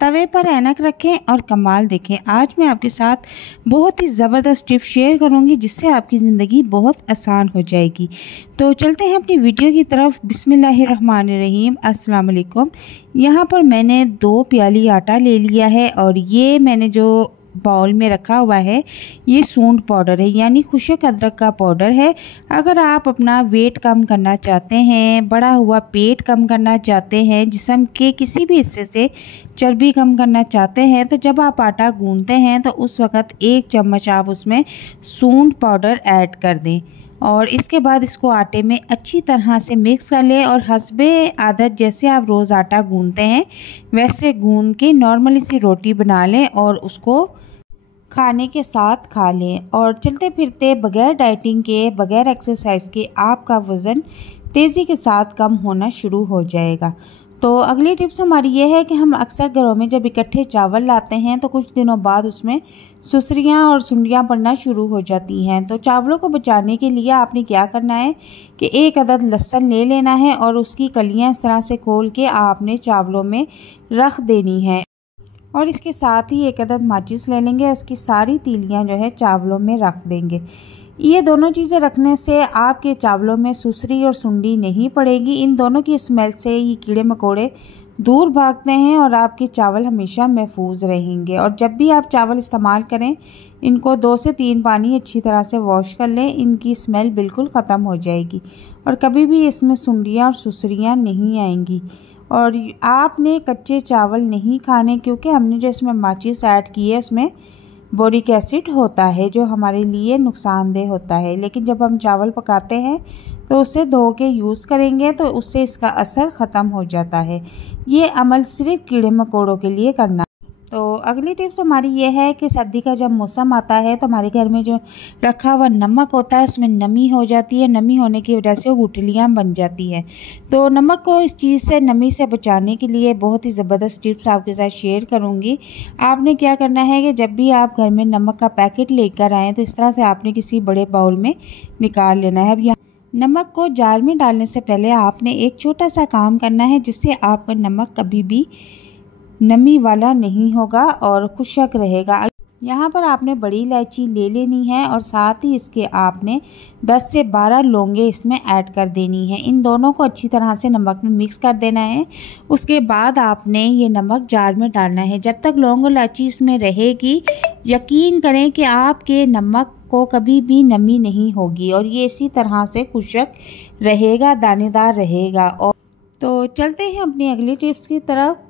तवे पर ऐनक रखें और कमाल देखें। आज मैं आपके साथ बहुत ही ज़बरदस्त टिप शेयर करूंगी जिससे आपकी ज़िंदगी बहुत आसान हो जाएगी। तो चलते हैं अपनी वीडियो की तरफ। बिस्मिल्लाहिर्रहमानिर्रहीम। अस्सलाम वालेकुम। यहाँ पर मैंने 2 प्याली आटा ले लिया है और ये मैंने जो बाउल में रखा हुआ है ये सूंड पाउडर है, यानी खुशक अदरक का पाउडर है। अगर आप अपना वेट कम करना चाहते हैं, बढ़ा हुआ पेट कम करना चाहते हैं, जिस्म के किसी भी हिस्से से चर्बी कम करना चाहते हैं, तो जब आप आटा गूंथते हैं तो उस वक़्त 1 चम्मच आप उसमें सूंड पाउडर ऐड कर दें और इसके बाद इसको आटे में अच्छी तरह से मिक्स कर लें और हस्बे आदत जैसे आप रोज़ आटा गूंथते हैं वैसे गूंथ के नॉर्मली सी रोटी बना लें और उसको खाने के साथ खा लें। और चलते फिरते बगैर डाइटिंग के, बगैर एक्सरसाइज के आपका वज़न तेज़ी के साथ कम होना शुरू हो जाएगा। तो अगली टिप्स हमारी ये है कि हम अक्सर घरों में जब इकट्ठे चावल लाते हैं तो कुछ दिनों बाद उसमें सुसरियाँ और सुंडियाँ पड़ना शुरू हो जाती हैं। तो चावलों को बचाने के लिए आपने क्या करना है कि 1 अदद लहसुन ले लेना है और उसकी कलियाँ इस तरह से खोल के आपने चावलों में रख देनी है और इसके साथ ही 1 अदद माचिस ले लेंगे, उसकी सारी तीलियाँ जो है चावलों में रख देंगे। ये दोनों चीज़ें रखने से आपके चावलों में सुसरी और सुंडी नहीं पड़ेगी। इन दोनों की स्मेल से ये कीड़े मकोड़े दूर भागते हैं और आपके चावल हमेशा महफूज रहेंगे। और जब भी आप चावल इस्तेमाल करें इनको 2 से 3 पानी अच्छी तरह से वॉश कर लें, इनकी स्मेल बिल्कुल ख़त्म हो जाएगी और कभी भी इसमें सुंडियाँ और सुसरियाँ नहीं आएंगी। और आपने कच्चे चावल नहीं खाने, क्योंकि हमने जो इसमें माचिस ऐड की है उसमें बोरिक एसिड होता है जो हमारे लिए नुकसानदेह होता है। लेकिन जब हम चावल पकाते हैं तो उसे धो के यूज़ करेंगे तो उससे इसका असर ख़त्म हो जाता है। ये अमल सिर्फ कीड़े मकोड़ों के लिए करना। तो अगली टिप्स हमारी ये है कि सर्दी का जब मौसम आता है तो हमारे घर में जो रखा हुआ नमक होता है उसमें नमी हो जाती है। नमी होने की वजह से गुठलियाँ बन जाती हैं। तो नमक को इस चीज़ से, नमी से बचाने के लिए बहुत ही ज़बरदस्त टिप्स आपके साथ शेयर करूँगी। आपने क्या करना है कि जब भी आप घर में नमक का पैकेट लेकर आएँ तो इस तरह से आपने किसी बड़े बाउल में निकाल लेना है। अब यहाँ नमक को जार में डालने से पहले आपने एक छोटा सा काम करना है जिससे आपका नमक कभी भी नमी वाला नहीं होगा और खुशक रहेगा। यहाँ पर आपने बड़ी इलायची ले लेनी है और साथ ही इसके आपने 10 से 12 लौंगे इसमें ऐड कर देनी है। इन दोनों को अच्छी तरह से नमक में मिक्स कर देना है। उसके बाद आपने ये नमक जार में डालना है। जब तक लौंग और इलायची इसमें रहेगी यकीन करें कि आपके नमक को कभी भी नमी नहीं होगी और ये इसी तरह से खुशक रहेगा, दानेदार रहेगा। और तो चलते हैं अपनी अगली टिप्स की तरफ।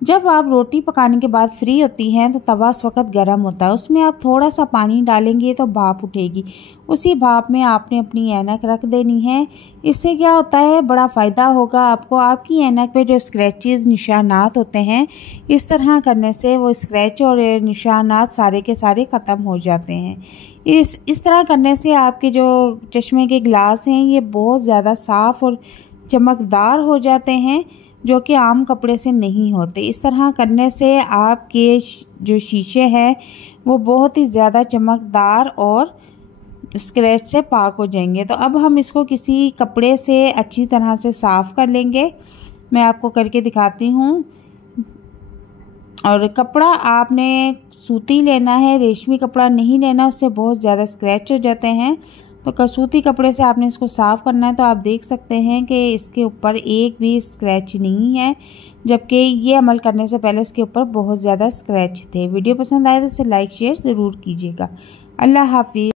जब आप रोटी पकाने के बाद फ्री होती हैं तो तवा उस वक़्त गर्म होता है, उसमें आप थोड़ा सा पानी डालेंगे तो भाप उठेगी। उसी भाप में आपने अपनी ऐनक रख देनी है। इससे क्या होता है, बड़ा फ़ायदा होगा आपको। आपकी ऐनक पे जो स्क्रैचेस, निशानात होते हैं, इस तरह करने से वो स्क्रैच और निशानात सारे के सारे ख़त्म हो जाते हैं। इस तरह करने से आपके जो चश्मे के गिलास हैं ये बहुत ज़्यादा साफ़ और चमकदार हो जाते हैं, जो कि आम कपड़े से नहीं होते। इस तरह करने से आपके जो शीशे हैं वो बहुत ही ज़्यादा चमकदार और स्क्रैच से पाक हो जाएंगे। तो अब हम इसको किसी कपड़े से अच्छी तरह से साफ़ कर लेंगे। मैं आपको करके दिखाती हूँ। और कपड़ा आपने सूती लेना है, रेशमी कपड़ा नहीं लेना, उससे बहुत ज़्यादा स्क्रैच हो जाते हैं। तो कसूती कपड़े से आपने इसको साफ़ करना है। तो आप देख सकते हैं कि इसके ऊपर एक भी स्क्रैच नहीं है, जबकि ये अमल करने से पहले इसके ऊपर बहुत ज़्यादा स्क्रैच थे। वीडियो पसंद आए तो इसे लाइक शेयर ज़रूर कीजिएगा। अल्लाह हाफिज़।